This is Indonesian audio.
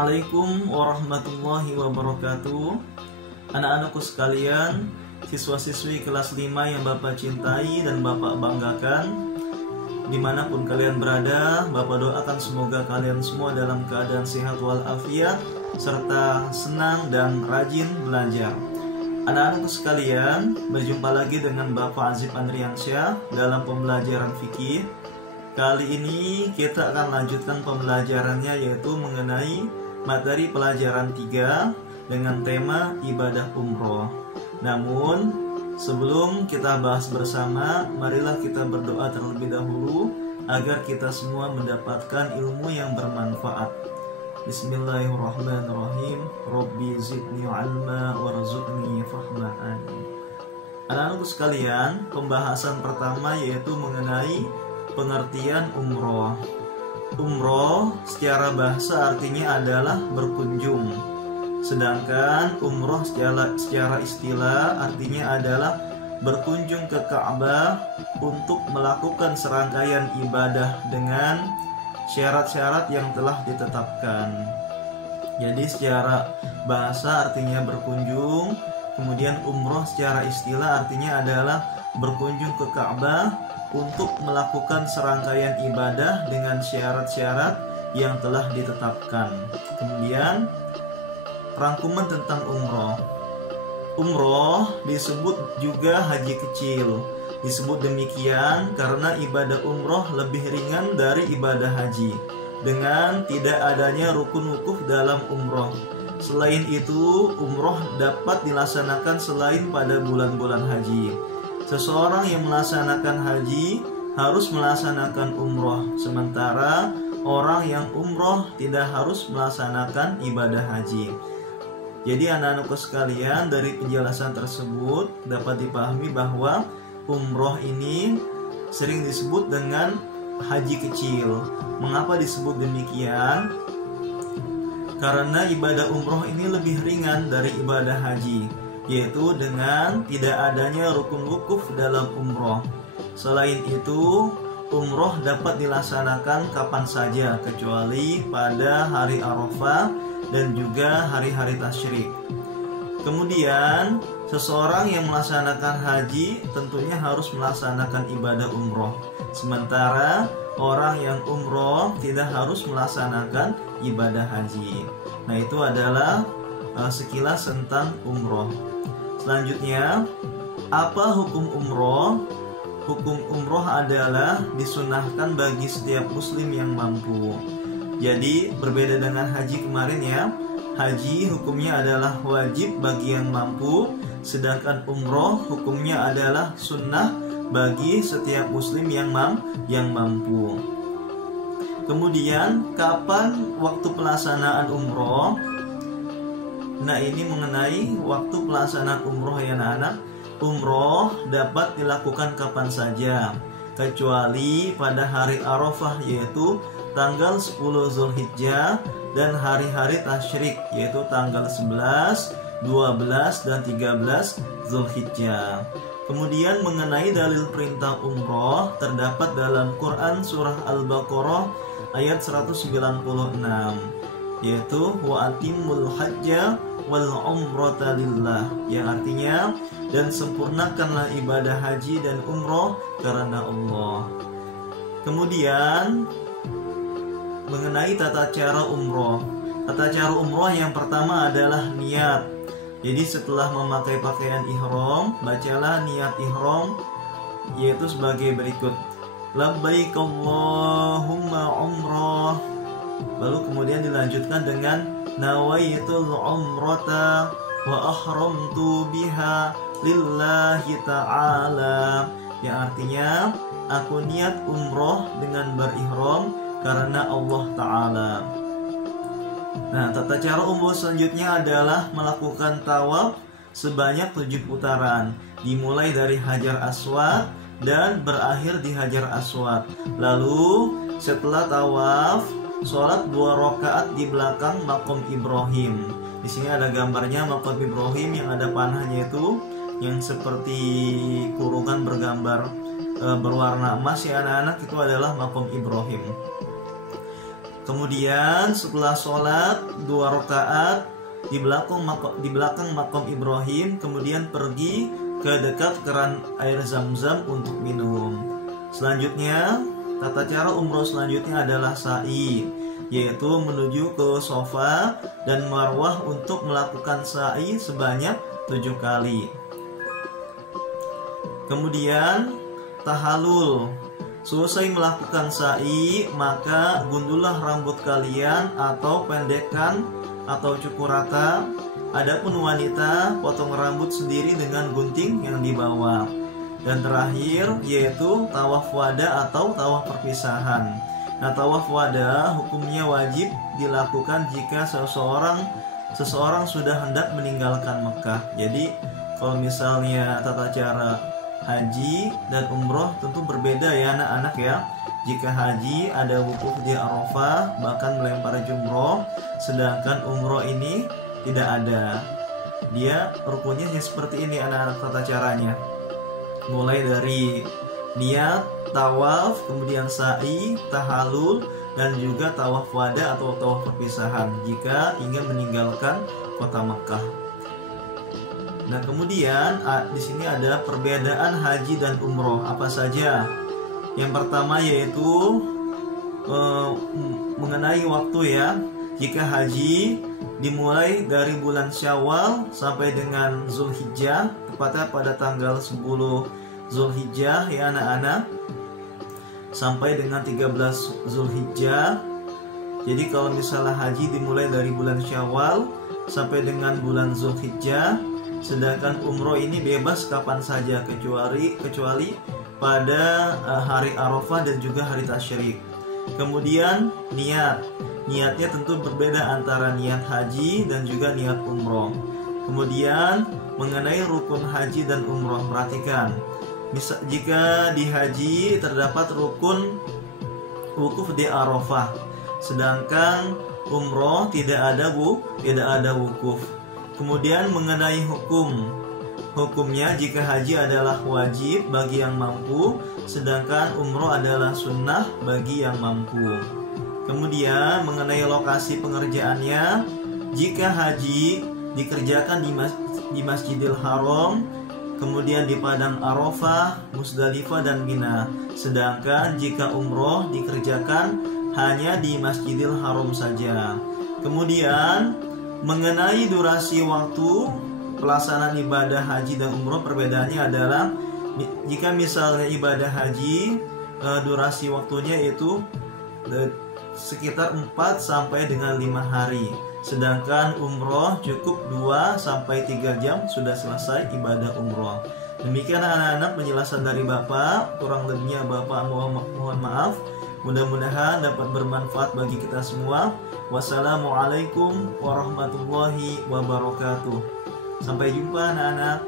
Assalamualaikum warahmatullahi wabarakatuh. Anak-anakku sekalian, siswa-siswi kelas 5 yang Bapak cintai dan Bapak banggakan, dimanapun kalian berada, Bapak doakan semoga kalian semua dalam keadaan sehat walafiat serta senang dan rajin belajar. Anak-anakku sekalian, berjumpa lagi dengan Bapak Azif Andriansyah dalam pembelajaran fikih. Kali ini kita akan lanjutkan pembelajarannya, yaitu mengenai materi pelajaran 3 dengan tema ibadah umroh. Namun sebelum kita bahas bersama, marilah kita berdoa terlebih dahulu agar kita semua mendapatkan ilmu yang bermanfaat. Bismillahirrahmanirrahim. Rabbi zidni ilma warzuqni fahma. Anak-anakku sekalian, pembahasan pertama yaitu mengenai pengertian umroh. Umroh secara bahasa artinya adalah berkunjung, sedangkan umroh secara istilah artinya adalah berkunjung ke Ka'bah untuk melakukan serangkaian ibadah dengan syarat-syarat yang telah ditetapkan. Jadi secara bahasa artinya berkunjung, kemudian umroh secara istilah artinya adalah berkunjung ke Ka'bah untuk melakukan serangkaian ibadah dengan syarat-syarat yang telah ditetapkan. Kemudian rangkuman tentang umroh. Umroh disebut juga haji kecil. Disebut demikian karena ibadah umroh lebih ringan dari ibadah haji, dengan tidak adanya rukun wukuf dalam umroh. Selain itu, umroh dapat dilaksanakan selain pada bulan-bulan haji. Seseorang yang melaksanakan haji harus melaksanakan umroh, sementara orang yang umroh tidak harus melaksanakan ibadah haji. Jadi anak-anakku sekalian, dari penjelasan tersebut dapat dipahami bahwa umroh ini sering disebut dengan haji kecil. Mengapa disebut demikian? Karena ibadah umroh ini lebih ringan dari ibadah haji, yaitu dengan tidak adanya rukun wukuf dalam umroh. Selain itu, umroh dapat dilaksanakan kapan saja kecuali pada hari Arafah dan juga hari-hari tasyrik. Kemudian, seseorang yang melaksanakan haji tentunya harus melaksanakan ibadah umroh, sementara orang yang umroh tidak harus melaksanakan ibadah haji. Nah, itu adalah sekilas tentang umroh. Selanjutnya, apa hukum umroh? Hukum umroh adalah disunahkan bagi setiap muslim yang mampu. Jadi berbeda dengan haji kemarin ya. Haji hukumnya adalah wajib bagi yang mampu, sedangkan umroh hukumnya adalah sunnah bagi setiap muslim yang mampu. Kemudian, kapan waktu pelaksanaan umroh? Nah, ini mengenai waktu pelaksanaan umroh ya anak-anak. Umroh dapat dilakukan kapan saja, kecuali pada hari Arafah, yaitu tanggal 10 Zulhijjah, dan hari-hari tasyrik, yaitu tanggal 11, 12, dan 13 Zulhijjah. Kemudian mengenai dalil perintah umroh, terdapat dalam Quran surah Al-Baqarah ayat 196, yaitu wa atimul hajja wal umrata lillah, yang artinya dan sempurnakanlah ibadah haji dan umroh karena Allah. Kemudian mengenai tata cara umroh. Tata cara umroh yang pertama adalah niat. Jadi setelah memakai pakaian ihram, bacalah niat ihram, yaitu sebagai berikut: labbaik Allahumma umrah. Lalu kemudian dilanjutkan dengan nawaitul umrata wa ahramtu biha lillahi ta'ala, yang artinya aku niat umroh dengan berihram karena Allah Ta'ala. Nah, tata cara umroh selanjutnya adalah melakukan tawaf sebanyak 7 putaran, dimulai dari Hajar Aswad dan berakhir di Hajar Aswad. Lalu setelah tawaf, sholat 2 rakaat di belakang Maqam Ibrahim. Di sini ada gambarnya Maqam Ibrahim yang ada panahnya itu, yang seperti kurungan bergambar berwarna emas ya anak-anak, itu adalah Maqam Ibrahim. Kemudian setelah sholat 2 rakaat di belakang makom Ibrahim, kemudian pergi ke dekat keran air Zam-Zam untuk minum. Selanjutnya, tata cara umroh selanjutnya adalah sa'i, yaitu menuju ke Safa dan Marwah untuk melakukan sa'i sebanyak 7 kali. Kemudian tahallul. Selesai melakukan sa'i, maka gundullah rambut kalian atau pendekkan atau cukur rata. Adapun wanita, potong rambut sendiri dengan gunting yang dibawa. Dan terakhir yaitu tawaf wada atau tawaf perpisahan. Nah, tawaf wada hukumnya wajib dilakukan jika seseorang sudah hendak meninggalkan Mekah. Jadi kalau misalnya tata cara haji dan umroh tentu berbeda ya anak-anak ya. Jika haji ada wukuf di Arafah, bahkan melempar jumroh, sedangkan umroh ini tidak ada. Dia rukunnya seperti ini anak-anak tata caranya. Mulai dari niat, tawaf, kemudian sa'i, tahallul, dan juga tawaf wada atau tawaf perpisahan jika ingin meninggalkan kota Mekah. Nah, kemudian di sini ada perbedaan haji dan umroh apa saja. Yang pertama yaitu mengenai waktu ya. Jika haji dimulai dari bulan Syawal sampai dengan Zulhijjah, tepatnya pada tanggal 10 Zulhijjah ya anak-anak, sampai dengan 13 Zulhijjah. Jadi kalau misalnya haji dimulai dari bulan Syawal sampai dengan bulan Zulhijjah, sedangkan umroh ini bebas kapan saja kecuali pada hari Arafah dan juga hari tasyrik. Kemudian niatnya tentu berbeda antara niat haji dan juga niat umroh. Kemudian mengenai rukun haji dan umroh, perhatikan. Jika di haji terdapat rukun wukuf di Arafah, sedangkan umroh tidak ada wukuf. Kemudian mengenai hukumnya, jika haji adalah wajib bagi yang mampu, sedangkan umroh adalah sunnah bagi yang mampu. Kemudian mengenai lokasi pengerjaannya, jika haji dikerjakan di Masjidil Haram, kemudian di Padang Arafah, Musdalifah, dan Mina. Sedangkan jika umroh dikerjakan hanya di Masjidil Haram saja. Kemudian mengenai durasi waktu pelaksanaan ibadah haji dan umroh, perbedaannya adalah jika misalnya ibadah haji durasi waktunya itu sekitar 4 sampai dengan 5 hari. Sedangkan umroh cukup 2 sampai 3 jam sudah selesai ibadah umroh. Demikian anak-anak penjelasan dari Bapak, kurang lebihnya Bapak mohon maaf. Mudah-mudahan dapat bermanfaat bagi kita semua. Wassalamualaikum warahmatullahi wabarakatuh. Sampai jumpa anak-anak.